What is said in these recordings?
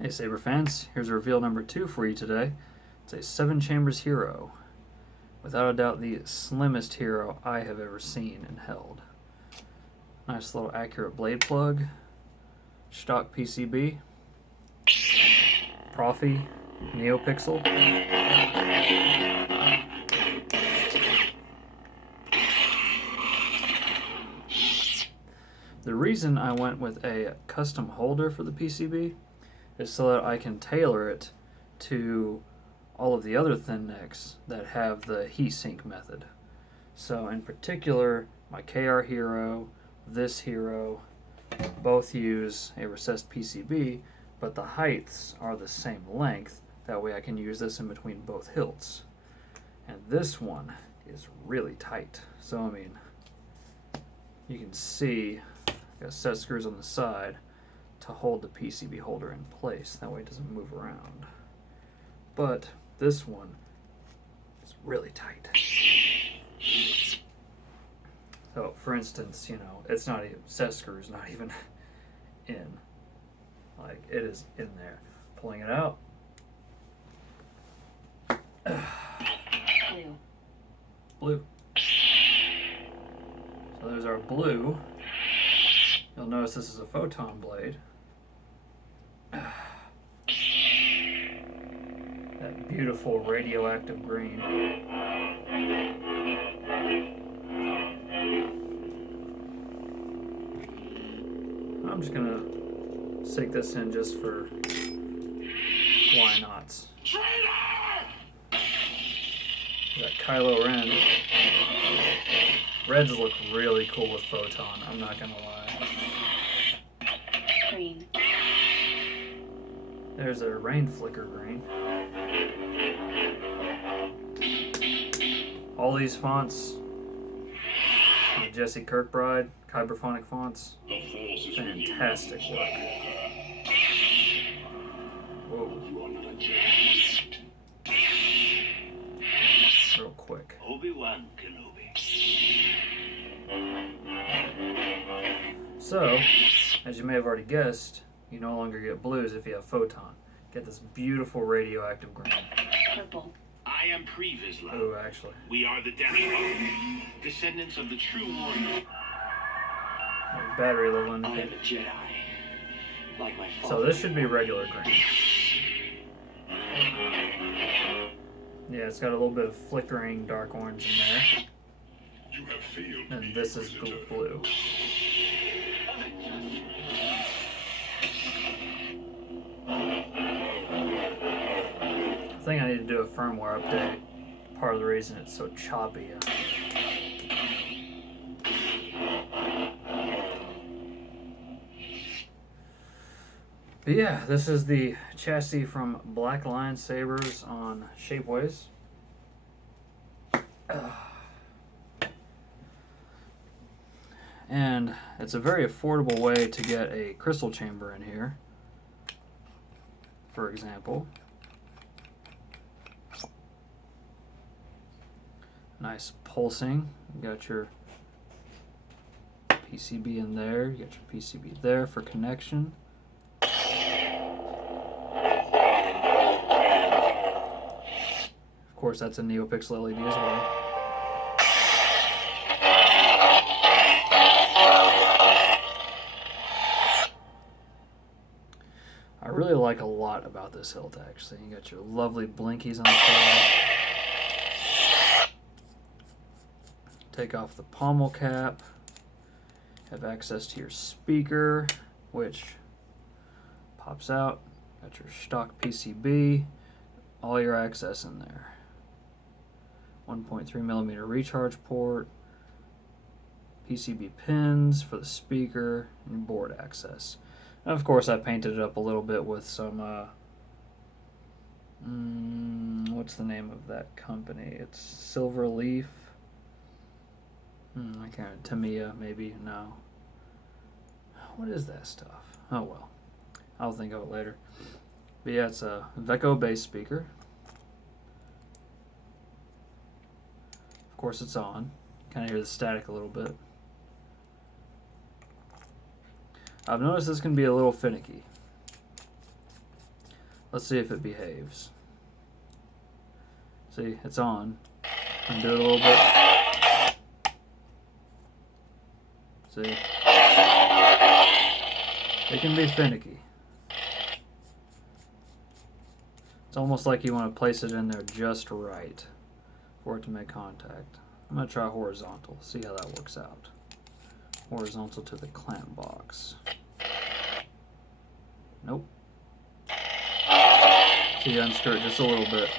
Hey Saber fans, here's reveal number 2 for you today. It's a 7 chambers hero. Without a doubt the slimmest hero I have ever seen and held. Nice little accurate blade plug, stock PCB, proffie, NeoPixel. The reason I went with a custom holder for the PCB is so that I can tailor it to all of the other thin necks that have the heat-sink method. So in particular, my KR Hero, this hero, both use a recessed PCB, but the heights are the same length. That way I can use this in between both hilts. And this one is really tight. So I mean, you can see got set screws on the side to hold the PCB holder in place. That way it doesn't move around. But this one is really tight. So for instance, it's not even, set screws not even in. Like, it is in there. Pulling it out. Blue. So there's our blue. You'll notice this is a photon blade. That beautiful radioactive green. I'm just gonna sink this in just for why nots. Got Kylo Ren. Reds look really cool with photon, I'm not gonna lie. Green. There's a rain flicker green. All these fonts, the Jesse Kirkbride, Kyberphonic fonts, fantastic work. Whoa. Real quick. Obi-Wan Kenobi. So, as you may have already guessed, you no longer get blues if you have photon. Get this beautiful radioactive green. Purple. I am Pre-Vizsla. Oh, actually. We are the Death Watch, descendants of the true warrior. Battery level I am indicator. a Jedi, like my father. So this should be regular green. Yeah, it's got a little bit of flickering dark orange in there. You have failed. And this is blue. I think I need to do a firmware update. Part of the reason it's so choppy. But yeah, this is the chassis from Black Lion Sabers on Shapeways. And it's a very affordable way to get a crystal chamber in here. For example. Nice pulsing. You got your PCB in there. You got your PCB there for connection. Of course, that's a NeoPixel LED as well. I really like a lot about this hilt, actually. You got your lovely blinkies on the side. Take off the pommel cap. Have access to your speaker, which pops out. Got your stock PCB. All your access in there. 1.3mm recharge port. PCB pins for the speaker and board access. And of course, I painted it up a little bit with some, what's the name of that company? It's Silver Leaf. I can't, Tamiya, maybe, no. What is that stuff? Oh well, I'll think of it later. But yeah, it's a Vecco bass speaker. Of course, it's on. Kind of hear the static a little bit. I've noticed this can be a little finicky. Let's see if it behaves. See, it's on. And do it a little bit. See? It can be finicky. It's almost like you want to place it in there just right for it to make contact. I'm going to try horizontal, see how that works out. Horizontal to the clamp box. Nope. See, unscrew it just a little bit.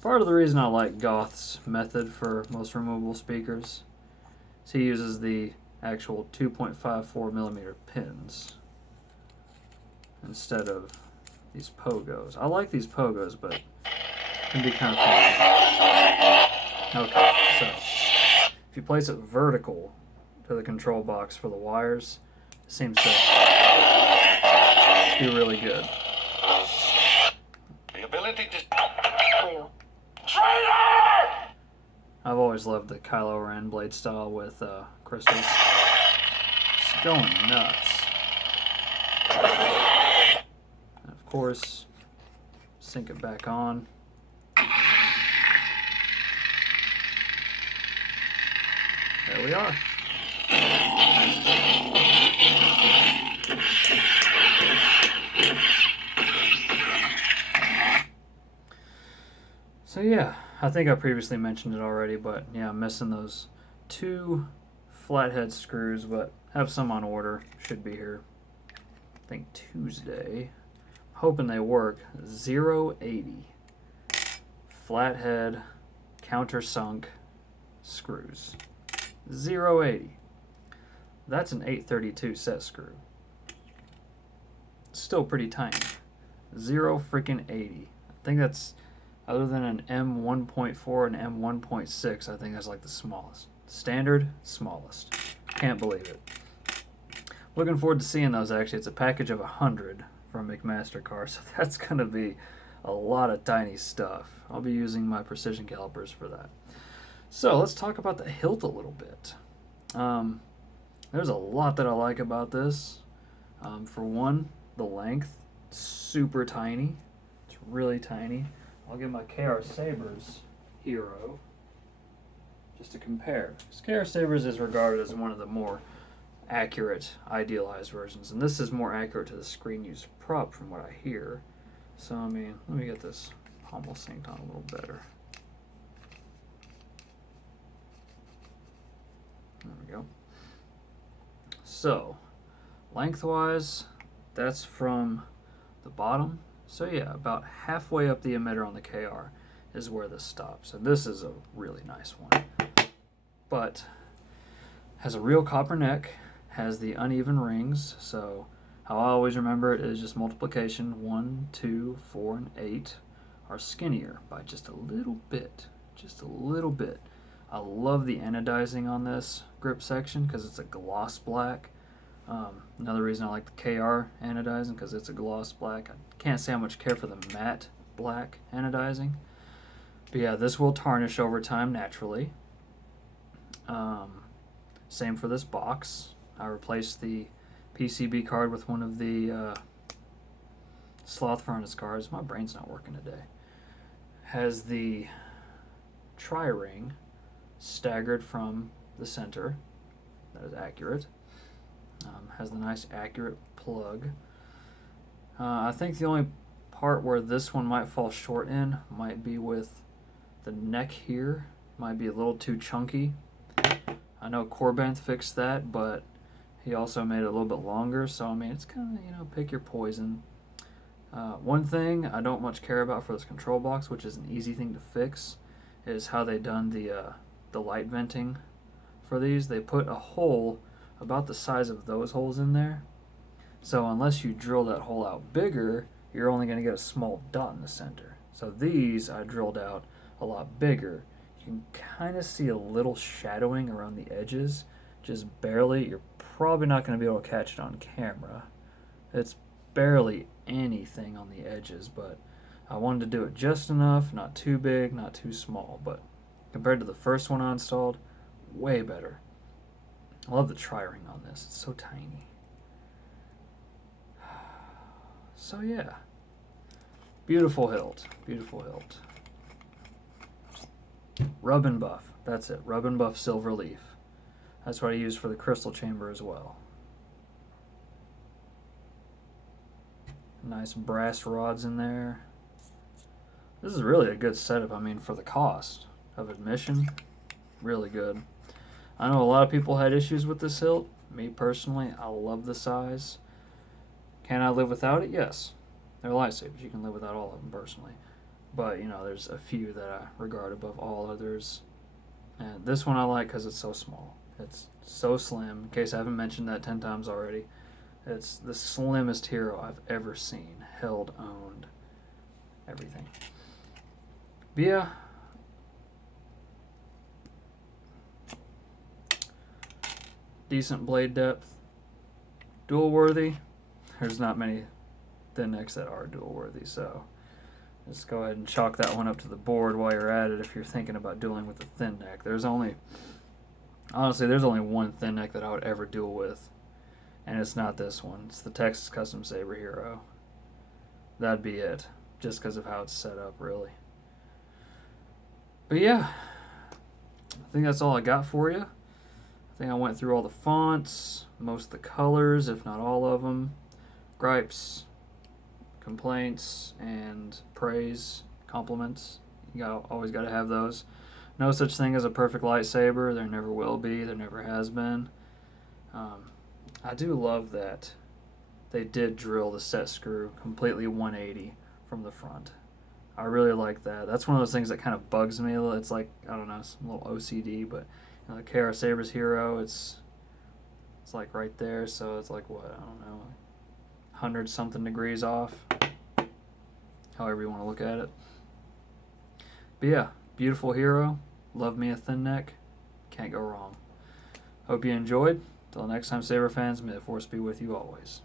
Part of the reason I like Goth's method for most removable speakers is he uses the actual 2.54mm pins instead of these pogos. I like these pogos, but it can be kind of fun. Okay, so if you place it vertical to the control box for the wires, it seems to be really good. The ability to... I've always loved the Kylo Ren blade style with crystals. It's going nuts. And of course, sync it back on. There we are. So yeah, I think I previously mentioned it already, but yeah, I'm missing those 2 flathead screws, but have some on order. Should be here, I think, Tuesday. Hoping they work. 080 flathead countersunk screws. 080. That's an 832 set screw. Still pretty tiny. 0 freaking 80. I think that's, other than an M1.4 and M1.6, I think that's like the smallest. Standard, smallest. Can't believe it. Looking forward to seeing those, actually. It's a package of 100 from McMaster-Carr, so that's going to be a lot of tiny stuff. I'll be using my precision calipers for that. So let's talk about the hilt a little bit. There's a lot that I like about this. For one, the length, super tiny. It's really tiny. I'll give my KR Sabres Hero just to compare. KR Sabres is regarded as one of the more accurate, idealized versions, and this is more accurate to the screen use prop from what I hear. So, I mean, let me get this pommel synced on a little better. There we go. So, lengthwise, that's from the bottom. So yeah, about halfway up the emitter on the KR is where this stops. And this is a really nice one. But has a real copper neck, has the uneven rings. So how I always remember it is just multiplication. 1, 2, 4, and 8 are skinnier by just a little bit. Just a little bit. I love the anodizing on this grip section because it's a gloss black. Another reason I like the KR anodizing because it's a gloss black. I can't say how much care for the matte black anodizing. But yeah, this will tarnish over time naturally. Same for this box. I replaced the PCB card with one of the sloth furnace cards. My brain's not working today. Has the tri-ring staggered from the center. That is accurate. Has the nice accurate plug. I think the only part where this one might fall short in might be with the neck here. Might be a little too chunky. I know Corbanth fixed that, but he also made it a little bit longer, so I mean, it's kind of, you know, pick your poison. One thing I don't much care about for this control box, which is an easy thing to fix, is how they done the light venting for these. They put a hole about the size of those holes in there. So unless you drill that hole out bigger, you're only going to get a small dot in the center. So these I drilled out a lot bigger. You can kind of see a little shadowing around the edges, just barely. You're probably not going to be able to catch it on camera. It's barely anything on the edges, but I wanted to do it just enough, not too big, not too small. But compared to the first one I installed, way better. I love the tri-ring on this. It's so tiny. So yeah, Beautiful hilt. Beautiful hilt. Rub and buff. That's it. Rub and buff silver leaf. That's what I use for the crystal chamber as well. Nice brass rods in there. This is really a good setup. I mean, for the cost of admission, really good. I know a lot of people had issues with this hilt. Me personally, I love the size. Can I live without it? Yes. They're lightsabers. You can live without all of them personally. But, you know, there's a few that I regard above all others. And this one I like because it's so small. It's so slim. In case I haven't mentioned that 10 times already. It's the slimmest hero I've ever seen. Held, owned, everything. But yeah. Decent blade depth. Dual worthy. There's not many thin necks that are dual worthy, so just go ahead and chalk that one up to the board while you're at it if you're thinking about dueling with the thin neck. Honestly, there's only one thin neck that I would ever duel with, and it's not this one. It's the Texas Custom Saber Hero. That'd be it, just because of how it's set up, really. But yeah, I think that's all I got for you. I think I went through all the fonts, most of the colors, if not all of them, gripes, complaints, and praise, compliments. Always got to have those. No such thing as a perfect lightsaber. There never will be. There never has been. I do love that they did drill the set screw completely 180 from the front. I really like that. That's one of those things that kind of bugs me. It's like, I don't know, some little OCD, but you know, the KR Sabers Hero, it's like right there, so it's like, what, I don't know, 100 something degrees off, however you want to look at it. But yeah, beautiful hero. Love me a thin neck. Can't go wrong. Hope you enjoyed. Till next time, Saber fans, may the Force be with you always.